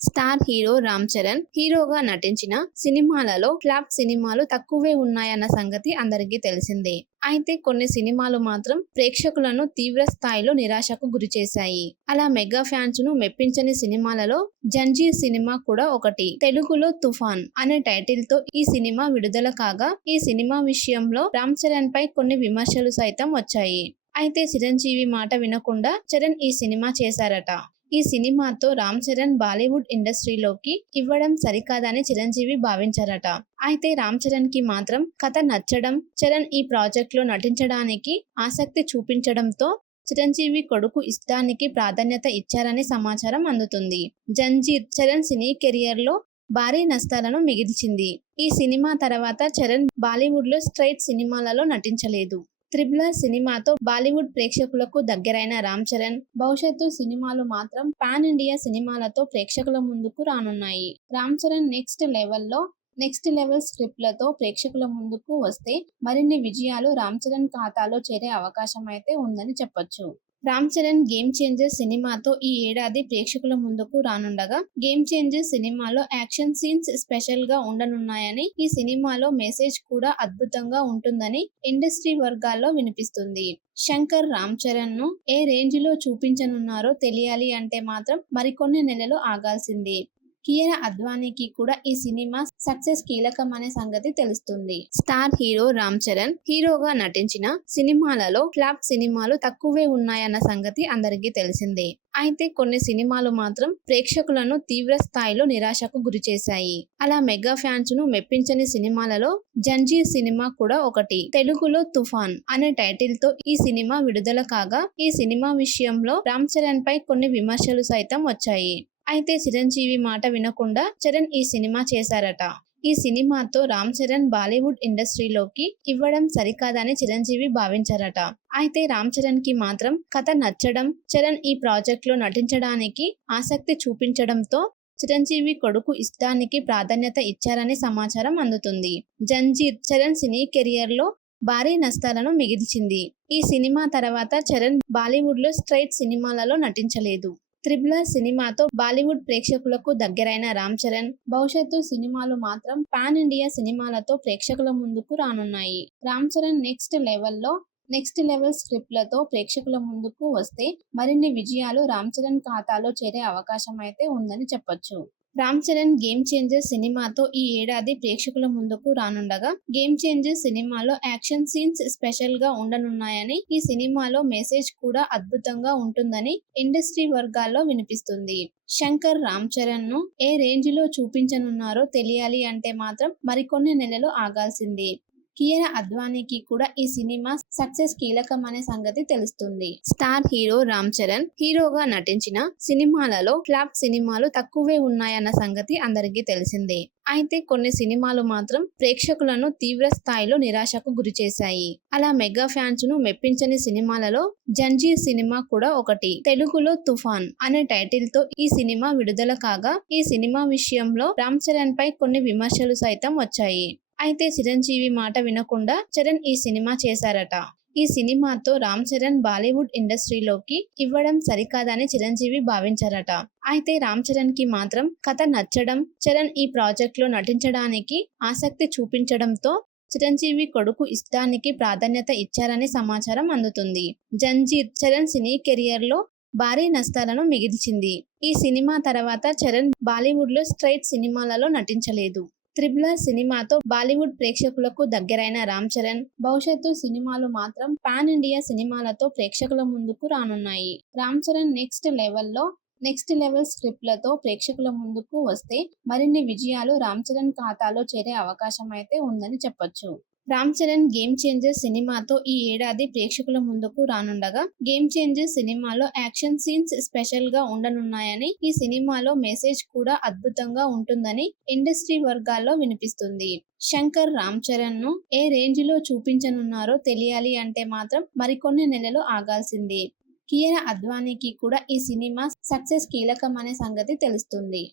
Star hero Ram Charan హీరోగా నటించిన సినిమాలలో ఫ్లాప్ సినిమాలు తక్కువే ఉన్నాయన్న సంగతి అందరికీ తెలిసిందే. అయితే కొన్ని సినిమాలు మాత్రం ప్రేక్షకులను తీవ్ర స్థాయిలో నిరాశకు గురిచేశాయి అలా మెగా ఫ్యాన్స్ను మెప్పించని సినిమాలలో జంజీర్ సినిమా కూడా ఒకటి తెలుగులో తుఫాన్ అనే టైటిల్తో ఈ సినిమా విడుదల కాగా ఈ సినిమా విషయంలో రామ్ చరణ్ పై కొన్ని విమర్శలు సైతం వచ్చాయి. అయితే చిరంజీవి మాట వినకుండా చరణ్ ఈ సినిమా చేశారట. ఈ సినిమాతో రామ్ చరణ్ బాలీవుడ్ ఇండస్ట్రీలోకి ఇవ్వడం సరికాదని చిరంజీవి భావించారట. అయితే రామ్ చరణ్కి మాత్రం కథ నచ్చడం చరణ్ ఈ ప్రాజెక్ట్లో నటించడానికి ఆసక్తి చూపించడంతో చిరంజీవి కొడుకు ఇష్టానికి ప్రాధాన్యత ఇచ్చారని సమాచారం అందుతుంది. జంజీర్ చరణ్ సినీ కెరియర్లో భారీ నష్టాలను మిగిల్చింది. ఈ సినిమా తర్వాత చరణ్ బాలీవుడ్లో స్ట్రైట్ సినిమాలలో నటించలేదు. త్రిబులర్ సినిమాతో బాలీవుడ్ ప్రేక్షకులకు దగ్గరైన రామ్ చరణ్ భవిష్యత్తు సినిమాలు మాత్రం పాన్ ఇండియా సినిమాలతో ప్రేక్షకుల ముందుకు రానున్నాయి. రామ్ చరణ్ నెక్స్ట్ లెవెల్లో నెక్స్ట్ లెవెల్ స్క్రిప్ట్లతో ప్రేక్షకుల ముందుకు వస్తే మరిన్ని విజయాలు రామ్ చరణ్ ఖాతాలో చేరే అవకాశం అయితే ఉందని చెప్పొచ్చు. రామ్ చరణ్ గేమ్ చేంజర్ సినిమాతో ఈ ఏడాది ప్రేక్షకుల ముందుకు రానుండగా గేమ్ చేంజర్ సినిమాలో యాక్షన్ సీన్స్ స్పెషల్గా ఉండనున్నాయని ఈ సినిమాలో మెసేజ్ కూడా అద్భుతంగా ఉంటుందని ఇండస్ట్రీ వర్గాల్లో వినిపిస్తుంది. శంకర్ రామ్ చరణ్ను ఏ రేంజ్లో చూపించనున్నారో తెలియాలి అంటే మాత్రం మరికొన్ని నెలలు ఆగాల్సింది. కియర అద్వానీకి కూడా ఈ సినిమా సక్సెస్ కీలకం అనే సంగతి తెలుస్తుంది. స్టార్ హీరో రామ్ చరణ్ హీరోగా నటించిన సినిమాలలో ఫ్లాప్ సినిమాలు తక్కువే ఉన్నాయన్న సంగతి అందరికీ తెలిసిందే. అయితే కొన్ని సినిమాలు మాత్రం ప్రేక్షకులను తీవ్ర స్థాయిలో నిరాశకు గురిచేశాయి అలా మెగా ఫ్యాన్స్ను మెప్పించని సినిమాలలో జంజీర్ సినిమా కూడా ఒకటి తెలుగులో తుఫాన్ అనే టైటిల్తో ఈ సినిమా విడుదల కాగా ఈ సినిమా విషయంలో రామ్ చరణ్ పై కొన్ని విమర్శలు సైతం వచ్చాయి. అయితే చిరంజీవి మాట వినకుండా చరణ్ ఈ సినిమా చేశారట. ఈ సినిమాతో రామ్ చరణ్ బాలీవుడ్ ఇండస్ట్రీలోకి ఇవ్వడం సరికాదని చిరంజీవి భావించారట. అయితే రామ్ చరణ్కి మాత్రం కథ నచ్చడం చరణ్ ఈ ప్రాజెక్ట్లో నటించడానికి ఆసక్తి చూపించడంతో చిరంజీవి కొడుకు ఇష్టానికి ప్రాధాన్యత ఇచ్చారని సమాచారం అందుతుంది. జంజీర్ చరణ్ సినీ కెరియర్లో భారీ నష్టాలను మిగిల్చింది. ఈ సినిమా తర్వాత చరణ్ బాలీవుడ్లో స్ట్రైట్ సినిమాలలో నటించలేదు. త్రిబులర్ సినిమాతో బాలీవుడ్ ప్రేక్షకులకు దగ్గరైన రామ్ చరణ్ భవిష్యత్తు సినిమాలు మాత్రం పాన్ ఇండియా సినిమాలతో ప్రేక్షకుల ముందుకు రానున్నాయి. రామ్ చరణ్ నెక్స్ట్ లెవెల్లో నెక్స్ట్ లెవెల్ స్క్రిప్ట్లతో ప్రేక్షకుల ముందుకు వస్తే మరిన్ని విజయాలు రామ్ చరణ్ ఖాతాలో చేరే అవకాశం అయితే ఉందని చెప్పొచ్చు. రామ్ చరణ్ గేమ్ చేంజర్ సినిమాతో ఈ ఏడాది ప్రేక్షకుల ముందుకు రానుండగా గేమ్ చేంజర్ సినిమాలో యాక్షన్ సీన్స్ స్పెషల్గా ఉండనున్నాయని ఈ సినిమాలో మెసేజ్ కూడా అద్భుతంగా ఉంటుందని ఇండస్ట్రీ వర్గాల్లో వినిపిస్తుంది. శంకర్ రామ్ చరణ్ను ఏ రేంజ్లో చూపించనున్నారో తెలియాలి అంటే మాత్రం మరికొన్ని నెలలు ఆగాల్సిందే. కియర అద్వానీకి కూడా ఈ సినిమా సక్సెస్ కీలకం అనే సంగతి తెలుస్తుంది. స్టార్ హీరో రామ్ చరణ్ హీరోగా నటించిన సినిమాలలో ఫ్లాప్ సినిమాలు తక్కువే ఉన్నాయన్న సంగతి అందరికీ తెలిసిందే. అయితే కొన్ని సినిమాలు మాత్రం ప్రేక్షకులను తీవ్ర స్థాయిలో నిరాశకు గురిచేశాయి అలా మెగా ఫ్యాన్స్ను మెప్పించని సినిమాలలో జంజీర్ సినిమా కూడా ఒకటి తెలుగులో తుఫాన్ అనే టైటిల్తో ఈ సినిమా విడుదల కాగా ఈ సినిమా విషయంలో రామ్ చరణ్ పై కొన్ని విమర్శలు సైతం వచ్చాయి. అయితే చిరంజీవి మాట వినకుండా చరణ్ ఈ సినిమా చేశారట. ఈ సినిమాతో రామ్ చరణ్ బాలీవుడ్ ఇండస్ట్రీలోకి ఇవ్వడం సరికాదని చిరంజీవి భావించారట. అయితే రామ్ చరణ్కి మాత్రం కథ నచ్చడం చరణ్ ఈ ప్రాజెక్ట్లో నటించడానికి ఆసక్తి చూపించడంతో చిరంజీవి కొడుకు ఇష్టానికి ప్రాధాన్యత ఇచ్చారని సమాచారం అందుతుంది. జంజీర్ చరణ్ సినీ కెరియర్లో భారీ నష్టాలను మిగిల్చింది. ఈ సినిమా తర్వాత చరణ్ బాలీవుడ్లో స్ట్రైట్ సినిమాలలో నటించలేదు. త్రిబులర్ సినిమాతో బాలీవుడ్ ప్రేక్షకులకు దగ్గరైన రామ్ చరణ్ భవిష్యత్తు సినిమాలు మాత్రం పాన్ ఇండియా సినిమాలతో ప్రేక్షకుల ముందుకు రానున్నాయి. రామ్ చరణ్ నెక్స్ట్ లెవెల్లో నెక్స్ట్ లెవెల్ స్క్రిప్ట్లతో ప్రేక్షకుల ముందుకు వస్తే మరిన్ని విజయాలు రామ్ చరణ్ ఖాతాలో చేరే అవకాశం అయితే ఉందని చెప్పొచ్చు. రామ్ చరణ్ గేమ్ చేంజర్ సినిమాతో ఈ ఏడాది ప్రేక్షకుల ముందుకు రానుండగా గేమ్ చేంజర్ సినిమాలో యాక్షన్ సీన్స్ స్పెషల్గా ఉండనున్నాయని ఈ సినిమాలో మెసేజ్ కూడా అద్భుతంగా ఉంటుందని ఇండస్ట్రీ వర్గాల్లో వినిపిస్తుంది. శంకర్ రామ్ చరణ్ను ఏ రేంజ్లో చూపించనున్నారో తెలియాలి అంటే మాత్రం మరికొన్ని నెలలు ఆగాల్సింది. కియరా అద్వానీకి కూడా ఈ సినిమా సక్సెస్ కీలకం అనే సంగతి తెలుస్తుంది.